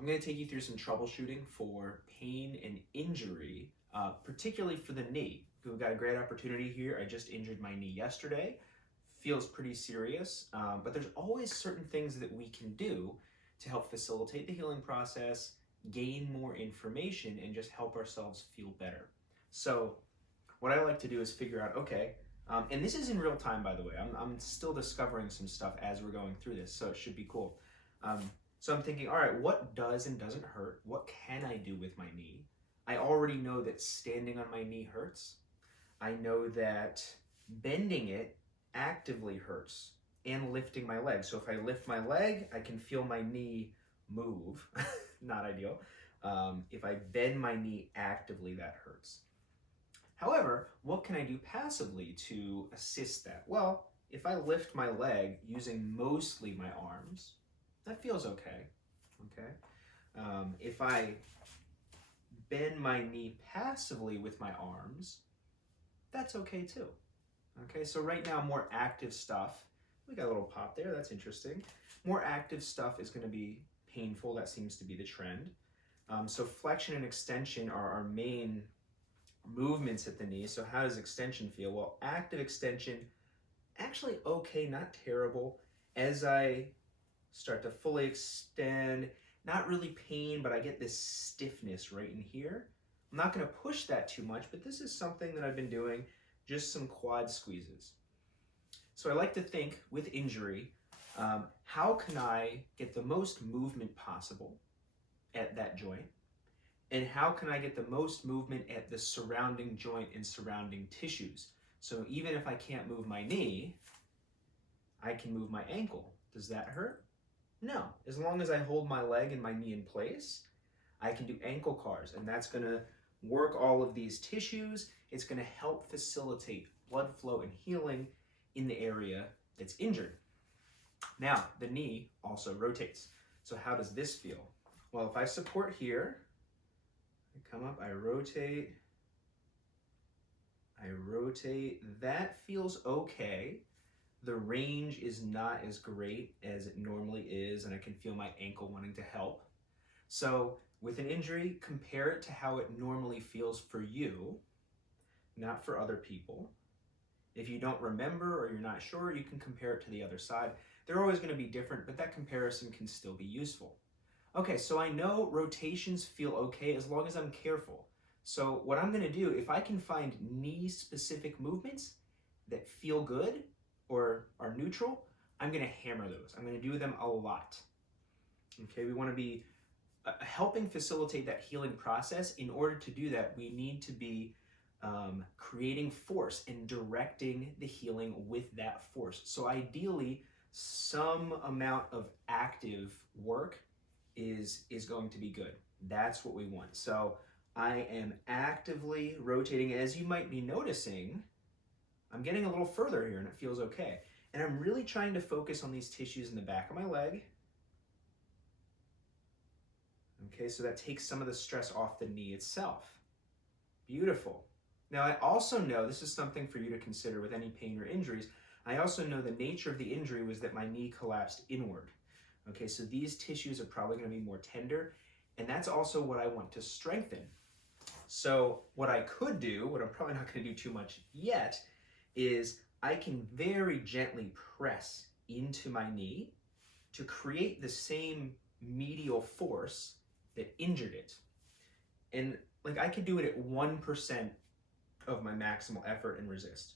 I'm going to take you through some troubleshooting for pain and injury, particularly for the knee. We've got a great opportunity here. I just injured my knee yesterday. Feels pretty serious, but there's always certain things that we can do to help facilitate the healing process, gain more information, and just help ourselves feel better. So what I like to do is figure out, okay, and this is in real time, by the way. I'm still discovering some stuff as we're going through this, so it should be cool. So I'm thinking, all right, what does and doesn't hurt? What can I do with my knee? I already know that standing on my knee hurts. I know that bending it actively hurts, and lifting my leg. So if I lift my leg, I can feel my knee move. Not ideal. If I bend my knee actively, that hurts. However, what can I do passively to assist that? Well, if I lift my leg using mostly my arms, that feels okay. If I bend my knee passively with my arms, that's okay too. So right now, more active stuff. We got a little pop there, that's interesting. More active stuff is going to be painful, that seems to be the trend. So flexion and extension are our main movements at the knee. So how does extension feel? Well, active extension, actually okay, not terrible. As I start to fully extend, not really pain, but I get this stiffness right in here. I'm not going to push that too much, but this is something that I've been doing, just some quad squeezes. So I like to think with injury, how can I get the most movement possible at that joint? And how can I get the most movement at the surrounding joint and surrounding tissues? So even if I can't move my knee, I can move my ankle. Does that hurt? No. As long as I hold my leg and my knee in place, I can do ankle cars, and that's going to work all of these tissues. It's going to help facilitate blood flow and healing in the area that's injured. Now, the knee also rotates. So how does this feel? Well, if I support here, I come up, I rotate, that feels okay. The range is not as great as it normally is, and I can feel my ankle wanting to help. So with an injury, compare it to how it normally feels for you, not for other people. If you don't remember or you're not sure, you can compare it to the other side. They're always going to be different, but that comparison can still be useful. Okay, so I know rotations feel okay as long as I'm careful. So what I'm going to do, if I can find knee-specific movements that feel good or are neutral, I'm going to hammer those. I'm going to do them a lot. Okay, we want to be helping facilitate that healing process. In order to do that, we need to be creating force and directing the healing with that force. So ideally, some amount of active work is going to be good. That's what we want. So I am actively rotating. As you might be noticing, I'm getting a little further here and it feels okay. And I'm really trying to focus on these tissues in the back of my leg. Okay, so that takes some of the stress off the knee itself. Beautiful. Now I also know, this is something for you to consider with any pain or injuries, I also know the nature of the injury was that my knee collapsed inward. Okay, so these tissues are probably going to be more tender, and that's also what I want to strengthen. So what I could do, what I'm probably not going to do too much yet, is I can very gently press into my knee to create the same medial force that injured it. And like I could do it at 1% of my maximal effort and resist.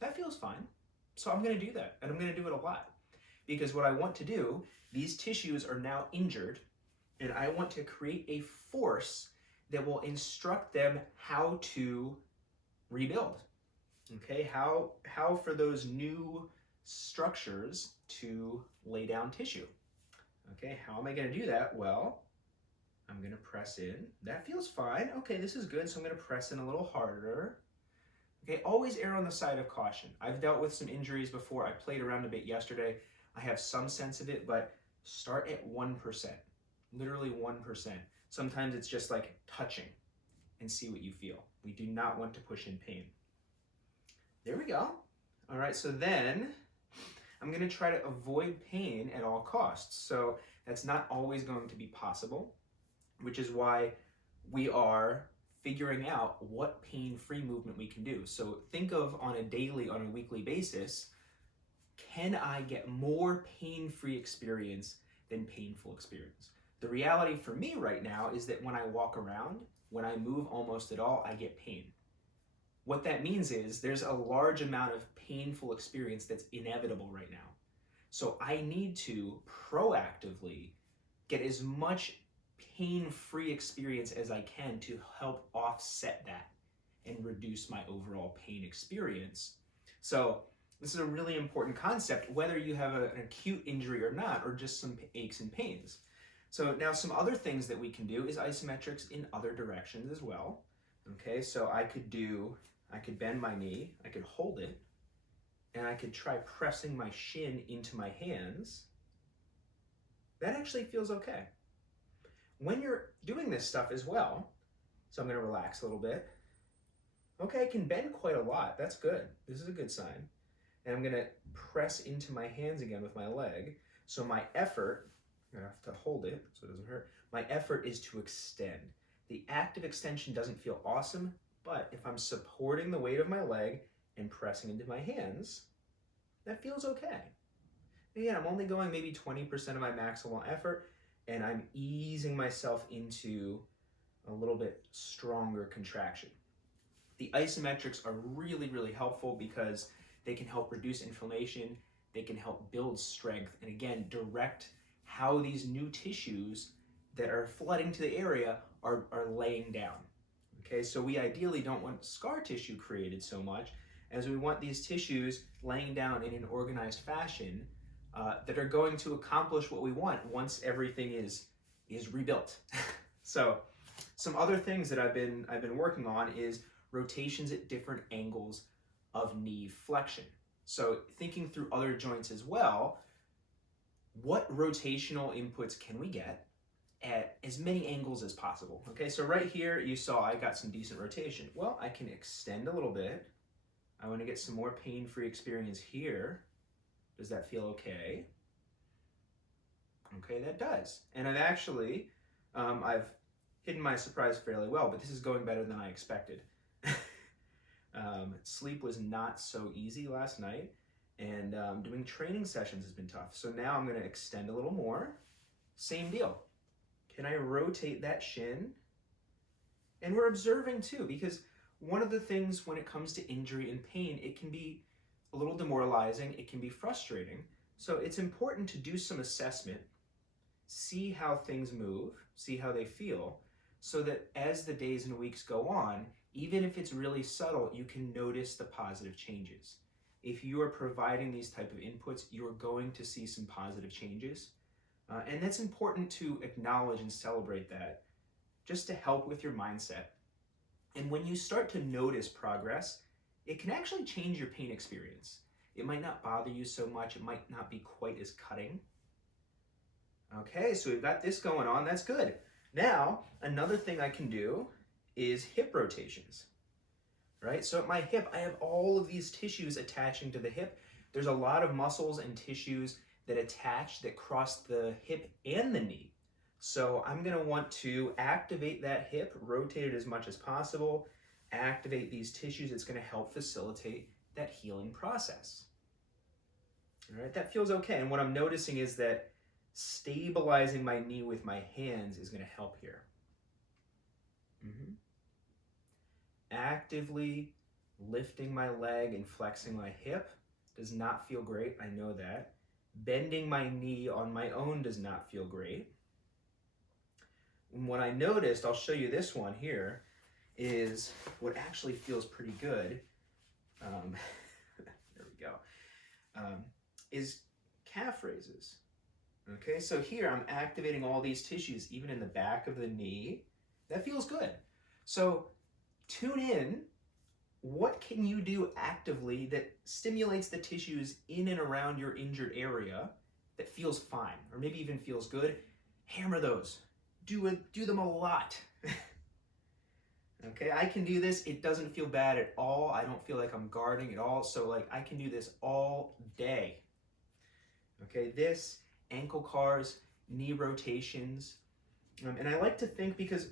That feels fine. So I'm going to do that, and I'm going to do it a lot. Because what I want to do, these tissues are now injured, and I want to create a force that will instruct them how to rebuild. Okay, how for those new structures to lay down tissue. Okay, how am I going to do that? Well, I'm going to press in. That feels fine. Okay, this is good, so I'm going to press in a little harder. Okay, always err on the side of caution. I've dealt with some injuries before. I played around a bit yesterday. I have some sense of it, but start at 1%, literally 1%. Sometimes it's just like touching and see what you feel. We do not want to push in pain. There we go. All right, so then I'm going to try to avoid pain at all costs. So That's not always going to be possible, which is why we are figuring out what pain-free movement we can do. So think of on a daily, on a weekly basis, can I get more pain-free experience than painful experience? The reality for me right now is that when I walk around, when I move almost at all, I get pain. What that means is there's a large amount of painful experience that's inevitable right now. So I need to proactively get as much pain-free experience as I can to help offset that and reduce my overall pain experience. So this is a really important concept, whether you have an acute injury or not, or just some aches and pains. So now some other things that we can do is isometrics in other directions as well. Okay, so I could bend my knee, I could hold it, and I could try pressing my shin into my hands. That actually feels okay. When you're doing this stuff as well, so I'm gonna relax a little bit. Okay, I can bend quite a lot, that's good. This is a good sign. And I'm gonna press into my hands again with my leg. So my effort, I'm gonna have to hold it so it doesn't hurt. My effort is to extend. The active extension doesn't feel awesome, but if I'm supporting the weight of my leg and pressing into my hands, that feels okay. Again, I'm only going maybe 20% of my maximal effort, and I'm easing myself into a little bit stronger contraction. The isometrics are really, really helpful because they can help reduce inflammation, they can help build strength, and again, direct how these new tissues that are flooding to the area are laying down. Okay, so we ideally don't want scar tissue created so much as we want these tissues laying down in an organized fashion that are going to accomplish what we want once everything is rebuilt. So some other things that I've been working on is rotations at different angles of knee flexion. So thinking through other joints as well, what rotational inputs can we get at as many angles as possible? Okay, so right here you saw I got some decent rotation. Well, I can extend a little bit. I want to get some more pain-free experience here. Does that feel okay? Okay, that does. And I've actually, I've hidden my surprise fairly well, but this is going better than I expected. Sleep was not so easy last night, and doing training sessions has been tough. So now I'm going to extend a little more. Same deal. Can I rotate that shin? And we're observing too, because one of the things when it comes to injury and pain, it can be a little demoralizing, it can be frustrating. So it's important to do some assessment, see how things move, see how they feel, so that as the days and weeks go on, even if it's really subtle, you can notice the positive changes. If you are providing these type of inputs, you're going to see some positive changes. And that's important to acknowledge and celebrate that, just to help with your mindset. And when you start to notice progress, it can actually change your pain experience. It might not bother you so much, it might not be quite as cutting. Okay, so we've got this going on, that's good. Now, another thing I can do is hip rotations, right? So at my hip, I have all of these tissues attaching to the hip. There's a lot of muscles and tissues that attach, that cross the hip and the knee. So I'm gonna want to activate that hip, rotate it as much as possible, activate these tissues. It's gonna help facilitate that healing process. All right, that feels okay. And what I'm noticing is that stabilizing my knee with my hands is gonna help here. Actively lifting my leg and flexing my hip does not feel great, I know that. Bending my knee on my own does not feel great. And what I noticed, I'll show you this one here, is what actually feels pretty good. There we go. Is calf raises. Okay, so here I'm activating all these tissues, even in the back of the knee. That feels good. So tune in. What can you do actively that stimulates the tissues in and around your injured area that feels fine, or maybe even feels good? Hammer those. Do them a lot. Okay, I can do this. It doesn't feel bad at all. I don't feel like I'm guarding at all. So like I can do this all day. Okay, this, ankle cars, knee rotations. And I like to think, because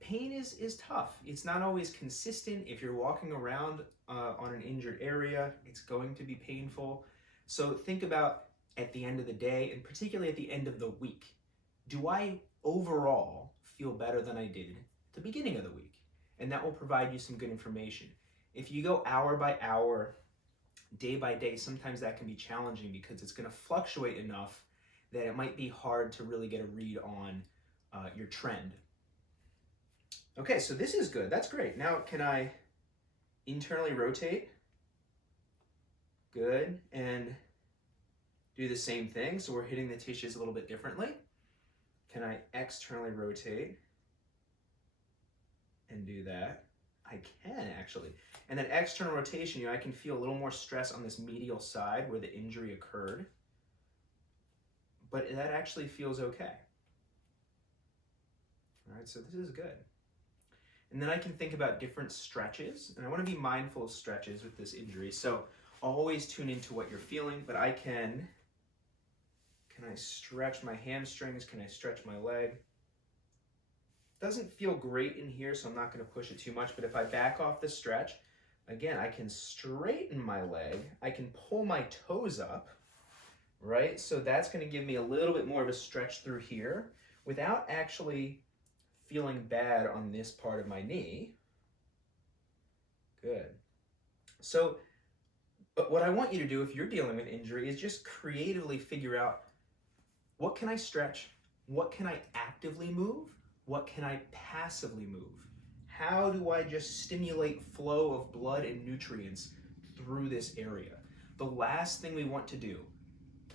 pain is tough. It's not always consistent. If you're walking around on an injured area, it's going to be painful. So think about at the end of the day, and particularly at the end of the week, do I overall feel better than I did at the beginning of the week? And that will provide you some good information. If you go hour by hour, day by day, sometimes that can be challenging because it's going to fluctuate enough that it might be hard to really get a read on your trend. Okay, so this is good. That's great. Now, can I internally rotate? Good. And do the same thing. So we're hitting the tissues a little bit differently. Can I externally rotate and do that? I can actually. And then external rotation, I can feel a little more stress on this medial side where the injury occurred. But that actually feels okay. All right, so this is good. And then I can think about different stretches, and I want to be mindful of stretches with this injury. So always tune into what you're feeling, but I can I stretch my hamstrings? Can I stretch my leg? Doesn't feel great in here, so I'm not going to push it too much, but if I back off the stretch, again, I can straighten my leg. I can pull my toes up, right? So that's going to give me a little bit more of a stretch through here without actually feeling bad on this part of my knee. Good. So, but what I want you to do if you're dealing with injury is just creatively figure out, what can I stretch? What can I actively move? What can I passively move? How do I just stimulate flow of blood and nutrients through this area? The last thing we want to do,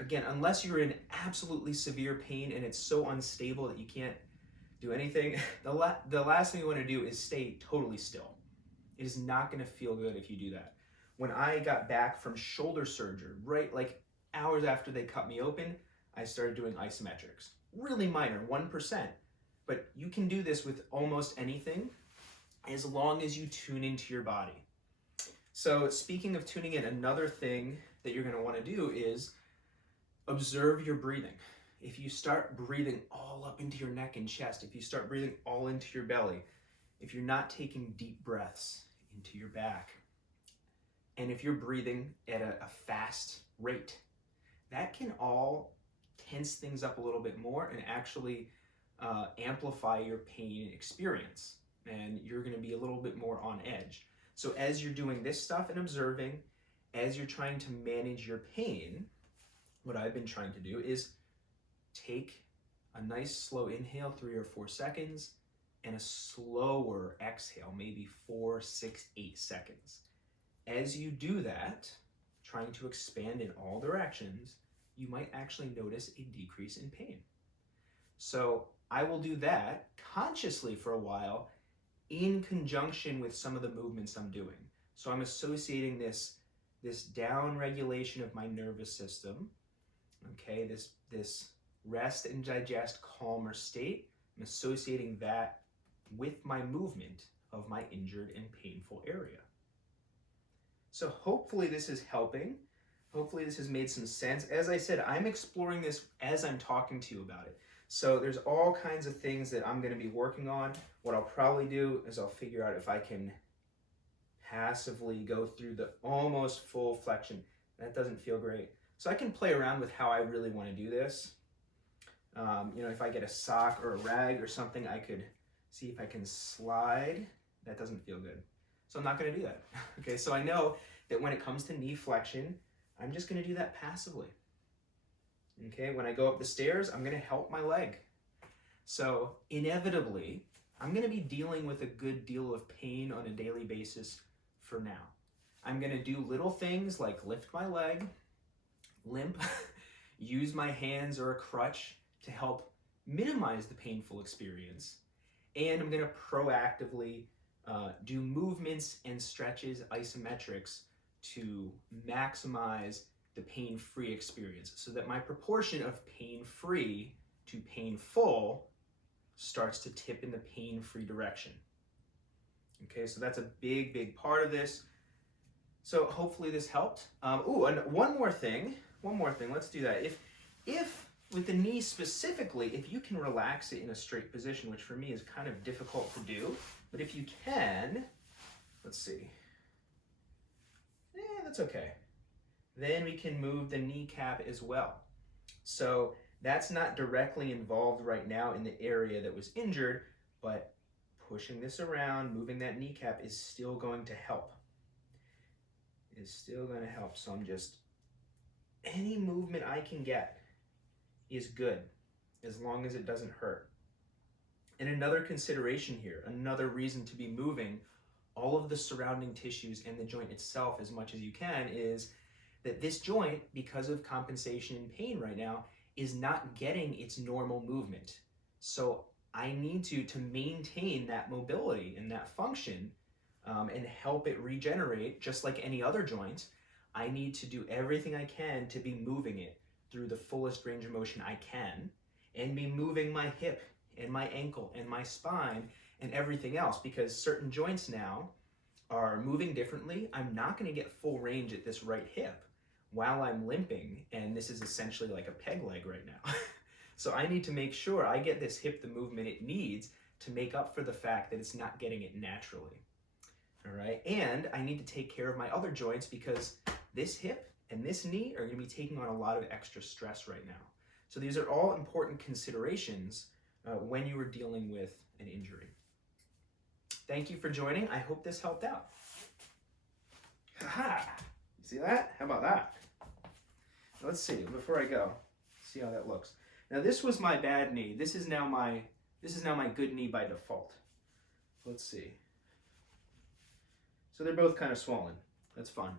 again, unless you're in absolutely severe pain and it's so unstable that you can't do anything, the last thing you want to do is stay totally still. It is not going to feel good if you do that. When I got back from shoulder surgery, right, like hours after they cut me open, I started doing isometrics. Really minor, 1%. But you can do this with almost anything as long as you tune into your body. So speaking of tuning in, another thing that you're going to want to do is observe your breathing. If you start breathing all up into your neck and chest, if you start breathing all into your belly, if you're not taking deep breaths into your back, and if you're breathing at a fast rate, that can all tense things up a little bit more and actually amplify your pain experience. And you're going to be a little bit more on edge. So as you're doing this stuff and observing, as you're trying to manage your pain, what I've been trying to do is take a nice slow inhale, 3 or 4 seconds, and a slower exhale, maybe 4, 6, 8 seconds. As you do that, trying to expand in all directions, you might actually notice a decrease in pain. So I will do that consciously for a while in conjunction with some of the movements I'm doing. So I'm associating this down regulation of my nervous system, okay, this rest and digest calmer state. I'm associating that with my movement of my injured and painful area. So hopefully this is helping. Hopefully this has made some sense. As I said, I'm exploring this as I'm talking to you about it. So there's all kinds of things that I'm going to be working on. What I'll probably do is I'll figure out if I can passively go through the almost full flexion. That doesn't feel great. So I can play around with how I really want to do this. If I get a sock or a rag or something, I could see if I can slide. That doesn't feel good. So I'm not going to do that. Okay, so I know that when it comes to knee flexion, I'm just going to do that passively. Okay, when I go up the stairs, I'm going to help my leg. So inevitably, I'm going to be dealing with a good deal of pain on a daily basis for now. I'm going to do little things like lift my leg, limp, use my hands or a crutch to help minimize the painful experience. And I'm going to proactively do movements and stretches, isometrics, to maximize the pain-free experience so that my proportion of pain-free to painful starts to tip in the pain-free direction. Okay, so that's a big, big part of this. So hopefully this helped. And one more thing, let's do that. If with the knee specifically, if you can relax it in a straight position, which for me is kind of difficult to do, but if you can, let's see. That's okay. Then we can move the kneecap as well. So that's not directly involved right now in the area that was injured, but pushing this around, moving that kneecap is still going to help. So I'm just, any movement I can get is good, as long as it doesn't hurt. And another consideration here, another reason to be moving all of the surrounding tissues and the joint itself as much as you can, is that this joint, because of compensation and pain right now, is not getting its normal movement. So I need to maintain that mobility and that function and help it regenerate, just like any other joint. I need to do everything I can to be moving it through the fullest range of motion I can, and be moving my hip and my ankle and my spine and everything else, because certain joints now are moving differently. I'm not going to get full range at this right hip while I'm limping, and this is essentially like a peg leg right now. So I need to make sure I get this hip the movement it needs to make up for the fact that it's not getting it naturally. All right, and I need to take care of my other joints, because this hip and this knee are going to be taking on a lot of extra stress right now. So these are all important considerations when you are dealing with an injury. Thank you for joining. I hope this helped out. Ha-ha! You see that? How about that? Let's see, before I go, see how that looks. Now this was my bad knee. This is now my good knee by default. Let's see. So they're both kind of swollen. That's fun.